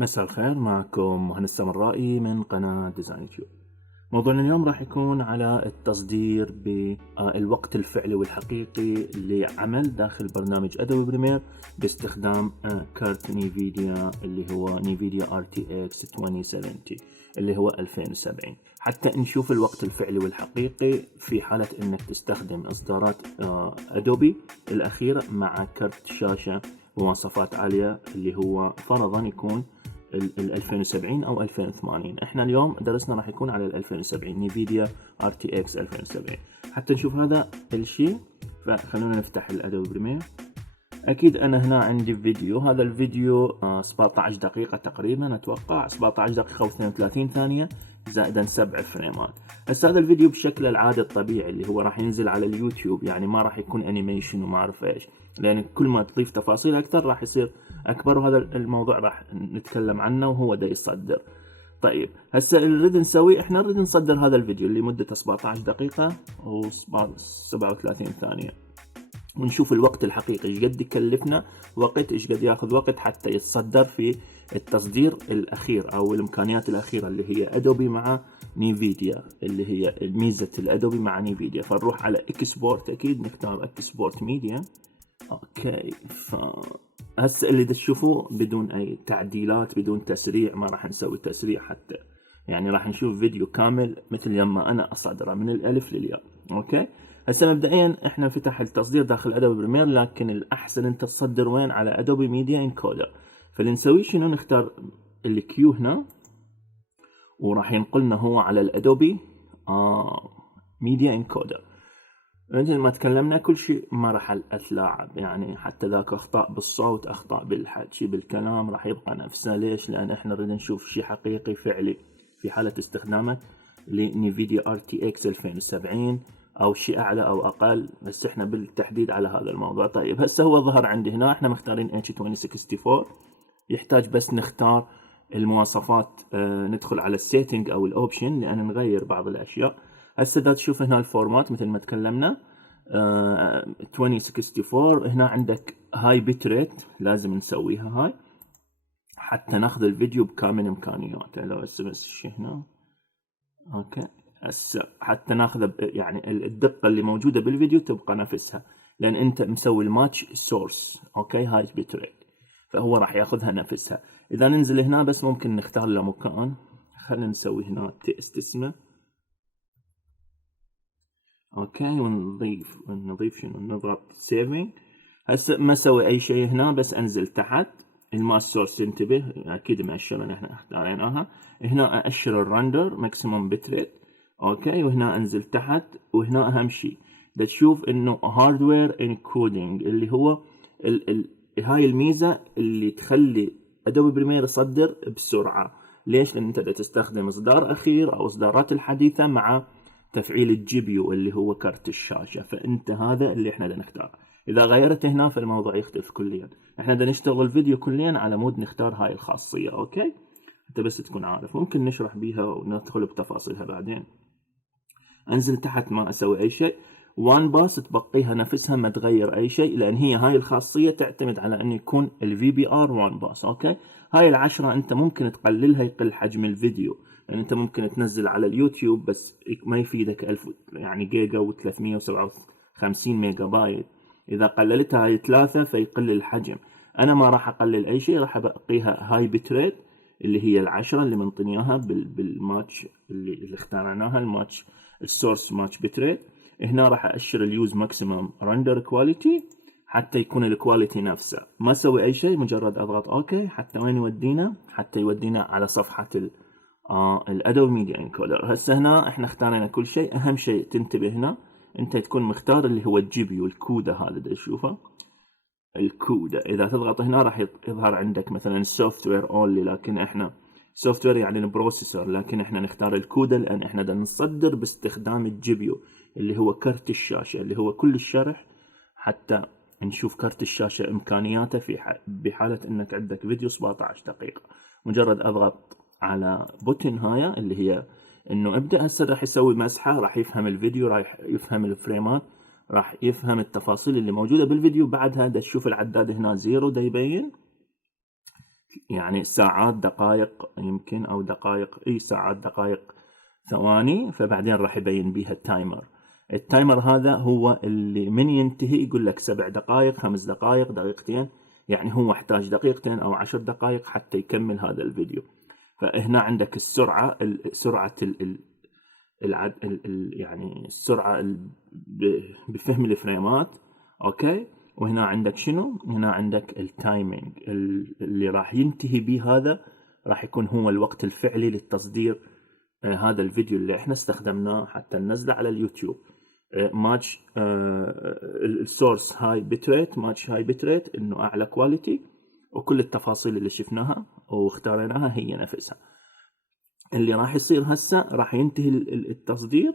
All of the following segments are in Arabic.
مساء الخير، معكم مهند السمرائي من قناة ديزاين يوتيوب. موضوعنا اليوم راح يكون على التصدير بالوقت الفعلي والحقيقي لعمل داخل برنامج أدوبي بريمير باستخدام كارت نيفيديا اللي هو نيفيديا RTX 2070 اللي هو 2070، حتى نشوف الوقت الفعلي والحقيقي في حالة انك تستخدم اصدارات أدوبي الأخيرة مع كرت شاشة بمواصفات عالية اللي هو فرضا يكون ال 2070 او 2080. احنا اليوم درسنا راح يكون على ال 2070 نيفيديا RTX 2070. حتى نشوف هذا الشيء فخلونا نفتح الادوبي بريمير. اكيد انا هنا عندي فيديو، هذا الفيديو 17 دقيقة تقريبا، اتوقع 17 دقيقة و32 ثانية زائدا 7 فريمات. هسه هذا الفيديو بشكل العادي الطبيعي اللي هو راح ينزل على اليوتيوب، يعني ما راح يكون انيميشن وما اعرف ايش، لان كل ما تضيف تفاصيل اكثر راح يصير اكبر، وهذا الموضوع راح نتكلم عنه وهو دا يصدر. طيب هسه اللي نريد نسويه، احنا نريد نصدر هذا الفيديو اللي مدته 17 دقيقة و 37 ثانية، ونشوف الوقت الحقيقي ايش قد يكلفنا وقت، ايش قد ياخذ وقت حتى يتصدر في التصدير الاخير او الامكانيات الاخيره اللي هي ادوبي مع نيفيديا، اللي هي ميزه الادوبي مع نيفيديا. فنروح على اكسبورت، اكيد نختار اكسبورت ميديا. اوكي، هسه اللي تشوفوه بدون اي تعديلات، بدون تسريع، ما راح نسوي تسريع حتى، يعني راح نشوف فيديو كامل مثل لما انا اصدره من الالف للياء. اوكي، هسه مبدئيا احنا فتح التصدير داخل ادوبي بريمير، لكن الاحسن انت تصدر وين؟ على ادوبي ميديا انكودر. فاللي نسويه شنو؟ نختار الكيو هنا وراح ينقلنا هو على الادوبي ميديا انكودر. مثل ما تكلمنا كل شيء ما راح اتلاعب، يعني حتى ذاك اخطاء بالصوت، اخطاء بالحكي بالكلام راح يبقى نفسه. ليش؟ لان احنا نريد نشوف شيء حقيقي فعلي في حالة استخدامك لنيفيديا RTX 2070 او شيء اعلى او اقل، بس احنا بالتحديد على هذا الموضوع. طيب هسه هو ظهر عندي هنا، احنا مختارين H2064، يحتاج بس نختار المواصفات، ندخل على السيتنج او الاوبشن لان نغير بعض الاشياء. هسه دا تشوف هنا الفورمات مثل ما تكلمنا 2064. هنا عندك هاي بيت ريت لازم نسويها هاي حتى ناخذ الفيديو بكامل امكانياته. لو بس الشيء هنا اوكي، هسه حتى ناخذ يعني الدقه اللي موجوده بالفيديو تبقى نفسها، لان انت مسوي الماتش سورس. اوكي، هاي بيت ريت فهو راح ياخذها نفسها. اذا ننزل هنا بس ممكن نختار له مكان، خلينا نسوي هنا تيست اسمه. اوكي، ونضيف شنو؟ نضغط سيفينج. هسه ما اسوي اي شيء هنا، بس انزل تحت الماس سورس، انتبه اكيد مأشر ان احنا اختاريناها. هنا ااشر الرندر ماكسيموم بتريت. اوكي، وهنا انزل تحت، وهنا اهم شيء دا تشوف انه هاردوير انكودينج اللي هو هاي الميزه اللي تخلي ادوبي بريمير يصدر بسرعه. ليش؟ لان انت دا تستخدم اصدار اخير او اصدارات الحديثه مع تفعيل الجي بي يو اللي هو كرت الشاشه، فانت هذا اللي احنا دا نختاره. اذا غيرت هنا فالموضوع يختلف كليا. احنا دا نشتغل الفيديو كليا على مود نختار هاي الخاصيه. اوكي، انت بس تكون عارف، ممكن نشرح بيها وندخل بتفاصيلها بعدين. انزل تحت ما اسوي اي شيء، وان باس تبقيها نفسها ما تغير اي شيء، لان هي هاي الخاصيه تعتمد على انه يكون الفي بي ار وان باس. اوكي، هاي العشرة انت ممكن تقللها يقل حجم الفيديو، لان انت ممكن تنزل على اليوتيوب بس ما يفيدك 1000 يعني جيجا و357 ميجا بايت. اذا قللتها هاي 3 فيقل الحجم. انا ما راح اقلل اي شيء، راح ابقيها هاي بتريت اللي هي العشرة اللي منطنياها بالماتش اللي اخترعناها، الماتش السورس ماتش بتريت. هنا راح اشر اليوز ماكسيمم رندر كواليتي حتى يكون الكواليتي نفسه. ما اسوي اي شيء، مجرد اضغط اوكي. حتى وين يودينا؟ حتى يودينا على صفحة الادوبي ميديا انكودر. هسه هنا احنا اختارينا كل شيء. اهم شيء تنتبه هنا انت تكون مختار اللي هو الجي بي يو، الكودا هذا دا تشوفه الكودا. اذا تضغط هنا راح يظهر عندك مثلا سوفت وير اونلي، لكن احنا سوفت وير يعني البروسيسور، لكن احنا نختار الكودا لان احنا دا نصدر باستخدام الجي بي يو اللي هو كرت الشاشه اللي هو كل الشرح، حتى نشوف كرت الشاشه امكانياته بحاله انك عندك فيديو 17 دقيقه. مجرد اضغط على بوتن هاي اللي هي انه ابدا. هسه راح يسوي مسحه، راح يفهم الفيديو، راح يفهم الفريمات، راح يفهم التفاصيل اللي موجوده بالفيديو. بعدها دا تشوف العداد هنا زيرو دا يبين. يعني ساعات دقائق يمكن، او دقائق ساعات دقائق ثواني، فبعدين راح يبين بيها التايمر. التايمر هذا هو اللي من ينتهي يقول لك 7 دقائق، 5 دقائق، دقيقتين، يعني هو احتاج دقيقتين او 10 دقائق حتى يكمل هذا الفيديو. فهنا عندك السرعة، سرعة يعني السرعة بفهم الفريمات، اوكي. وهنا عندك شنو؟ هنا عندك التايمينج اللي راح ينتهي به هذا، راح يكون هو الوقت الفعلي للتصدير هذا الفيديو اللي احنا استخدمناه حتى ننزله على اليوتيوب. ماتش السورس هاي بيتريت، ماتش هاي بيتريت، انه اعلى كواليتي، وكل التفاصيل اللي شفناها واختاريناها هي نفسها. اللي راح يصير هسه راح ينتهي التصدير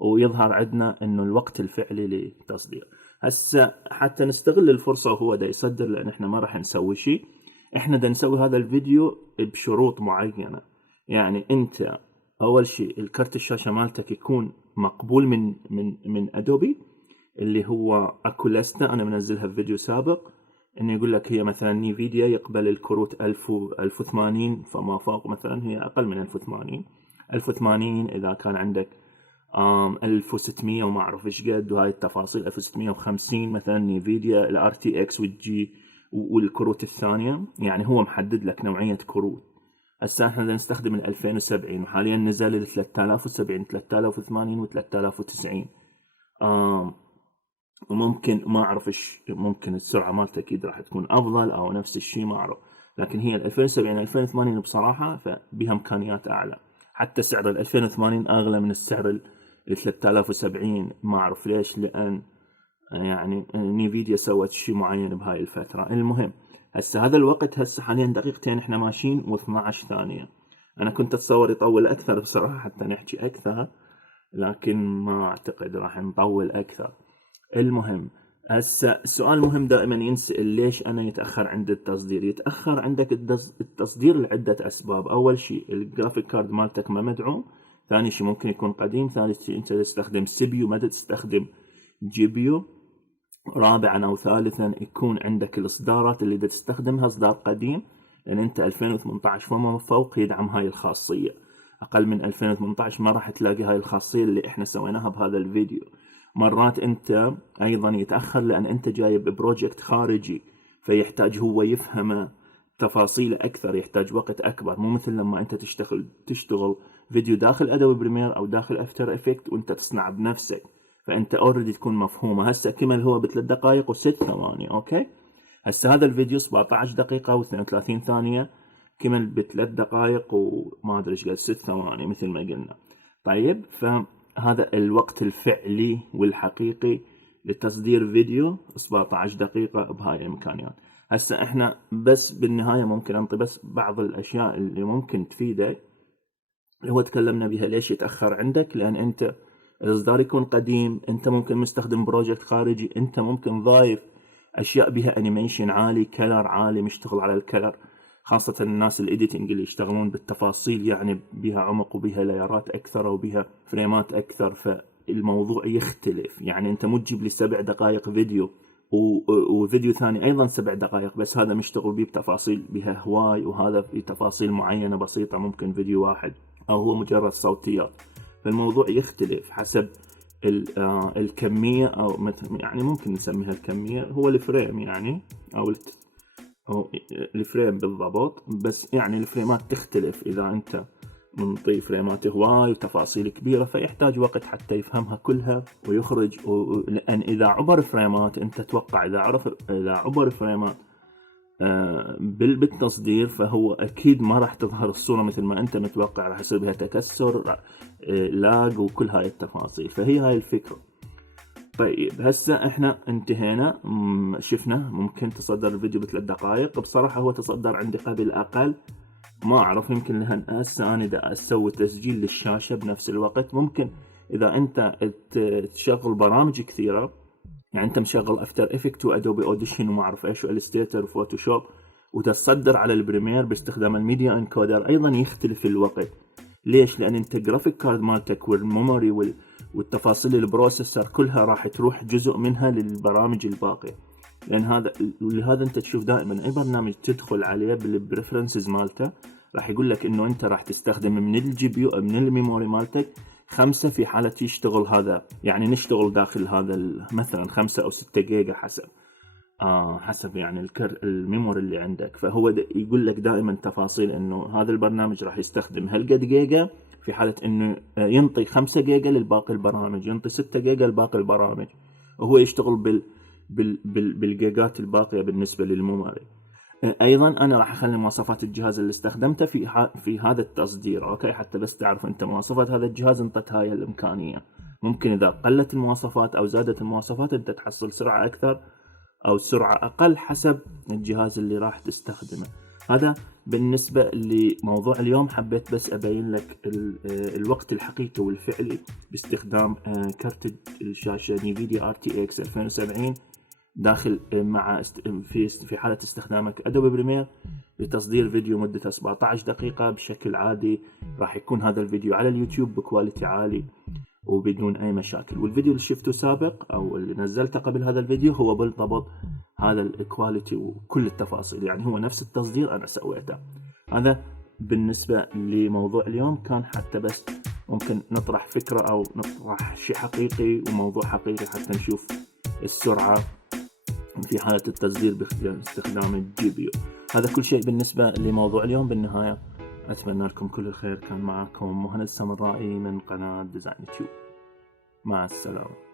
ويظهر عندنا انه الوقت الفعلي للتصدير. هسه حتى نستغل الفرصة وهو دا يصدر، لان احنا ما راح نسوي شيء، احنا دا نسوي هذا الفيديو بشروط معينة. يعني انت اول شيء الكرت الشاشة مالتك يكون مقبول من ادوبي، اللي هو اكو لستة انا منزلها في فيديو سابق، انه يقول لك هي مثلا نيفيديا يقبل الكروت 1080 فما فوق، مثلا هي اقل من 1080 اذا كان عندك 1600 وما اعرف ايش قد، وهاي التفاصيل 1650 مثلا نيفيديا الار تي اكس والجي والكروت الثانيه، يعني هو محدد لك نوعيه كروت. هسه احنا بدنا نستخدم ال 2070 وحاليا نزل ال 3070 3080 و 3090. وممكن ما اعرف ايش، ممكن السرعه مالته اكيد راح تكون افضل او نفس الشيء ما اعرف، لكن هي ال 2070 2080 بصراحه فبها امكانيات اعلى. حتى سعر ال 2080 اغلى من السعر ال 3070، ما اعرف ليش، لان يعني نيفيديا سوت شيء معين بهاي الفتره. المهم هسه هذا الوقت هسه حاليا دقيقتين احنا ماشيين و12 ثانيه. انا كنت اتصور يطول اكثر بصراحه حتى نحكي اكثر، لكن ما اعتقد راح نطول اكثر. المهم هسه السؤال المهم دائما ينسأل، ليش انا يتأخر عند التصدير؟ يتأخر عندك التصدير لعدة اسباب. اول شيء الجرافيك كارد مالتك ما مدعوم، ثاني شيء ممكن يكون قديم، ثالث شيء انت تستخدم سيبيو ما تستخدم جيبيو، رابعا او ثالثا يكون عندك الاصدارات اللي تستخدمها اصدار قديم، لان انت 2018 فما فوق يدعم هاي الخاصية، اقل من 2018 ما راح تلاقي هاي الخاصية اللي احنا سويناها بهذا الفيديو. مرات انت ايضا يتأخر لان انت جايب بروجكت خارجي، فيحتاج هو يفهم تفاصيل اكثر، يحتاج وقت اكبر، مو مثل لما انت تشتغل فيديو داخل ادوبي بريمير او داخل افتر افكت وانت تصنع بنفسك، فانت اوريدي تكون مفهومه. هسه كمل هو ب3 دقائق و6 ثواني، اوكي. هسه هذا الفيديو 17 دقيقة و32 ثانية، كمل ب3 دقائق وما ادري ايش قد 6 ثواني مثل ما قلنا. طيب فهذا الوقت الفعلي والحقيقي لتصدير فيديو 17 دقيقة بهاي الامكانيات. هسه احنا بس بالنهاية ممكن انطي بس بعض الاشياء اللي ممكن تفيدك، اللي هو تكلمنا بها. ليش يتأخر عندك؟ لان انت الاصدار يكون قديم، انت ممكن مستخدم بروجكت خارجي، انت ممكن ضايف اشياء بها انيميشن عالي، كلر عالي، مشتغل على الكلر، خاصة الناس الايديتنج اللي يشتغلون بالتفاصيل، يعني بها عمق وبها لايرات اكثر وبها فريمات اكثر، فالموضوع يختلف. يعني انت مو تجيب لي 7 دقائق فيديو وفيديو ثاني ايضا 7 دقائق، بس هذا مشتغل بيه بتفاصيل بها هواي، وهذا في تفاصيل معينة بسيطة ممكن فيديو واحد، او هو مجرد صوتيات. فالموضوع يختلف حسب الكمية، او يعني ممكن نسميها الكمية، هو الفريم يعني، او الفريم بالضبط. بس يعني الفريمات تختلف، اذا انت منطي فريمات هواي وتفاصيل كبيرة فيحتاج وقت حتى يفهمها كلها ويخرج. لان اذا عبر فريمات، انت تتوقع اذا عبر فريمات بالتصدير، فهو اكيد ما راح تظهر الصورة مثل ما انت متوقع، راح يصير بها تكسر، لاج، وكل هاي التفاصيل. فهي هاي الفكرة. طيب هسه احنا انتهينا، شفنا ممكن تصدر الفيديو ب3 دقائق. بصراحة هو تصدر عندي قبل اقل، ما اعرف، يمكن لها هسه انا دا اسوي تسجيل للشاشة بنفس الوقت. ممكن اذا انت تشغل برامج كثيرة، يعني انت مشغل افتر افكت وادوبي اوديشن وما اعرف ايش والستيتر وفوتوشوب، وتصدر على البريمير باستخدام الميديا انكودر، ايضا يختلف الوقت. ليش؟ لان انت جرافيك كارد مالتك والميموري والتفاصيل البروسيسور كلها راح تروح جزء منها للبرامج الباقية. لهذا انت تشوف دائما اي برنامج تدخل عليه بالبريفرنسز مالته راح يقول لك انه انت راح تستخدم من الجي بي يو من الميموري مالتك 5 في حالة يشتغل هذا، يعني نشتغل داخل هذا مثلا 5 أو 6 جيجا حسب يعني الميموري اللي عندك. فهو يقول لك دائما تفاصيل انه هذا البرنامج راح يستخدم هالقد جيجا في حالة انه ينطي 5 جيجا للباقي البرامج، ينطي 6 جيجا لباقي البرامج، وهو يشتغل بالجيجات الباقية بالنسبة للميموري. ايضا انا راح اخلي مواصفات الجهاز اللي استخدمته في هذا التصدير، اوكي، حتى بس تعرف انت مواصفات هذا الجهاز انطت هاي الامكانية. ممكن اذا قلت المواصفات او زادت المواصفات انت تحصل سرعة اكثر او سرعة اقل حسب الجهاز اللي راح تستخدمه. هذا بالنسبة لموضوع اليوم. حبيت بس ابين لك الوقت الحقيقي والفعلي باستخدام كرت الشاشة نيفيديا RTX 2070 داخل مع في حالة استخدامك ادوبي بريمير لتصدير فيديو مدته 17 دقيقة بشكل عادي. راح يكون هذا الفيديو على اليوتيوب بكواليتي عالي وبدون اي مشاكل. والفيديو اللي شفته سابق او اللي نزلته قبل هذا الفيديو هو بالضبط هذا الكواليتي وكل التفاصيل، يعني هو نفس التصدير انا سويته. هذا بالنسبة لموضوع اليوم، كان حتى بس ممكن نطرح فكرة او نطرح شيء حقيقي وموضوع حقيقي حتى نشوف السرعة في حالة التصدير باستخدام الجي بي يو. هذا كل شيء بالنسبة لموضوع اليوم. بالنهاية أتمنى لكم كل الخير. كان معكم مهند السمرائي من قناة ديزاين تيوب. مع السلامة.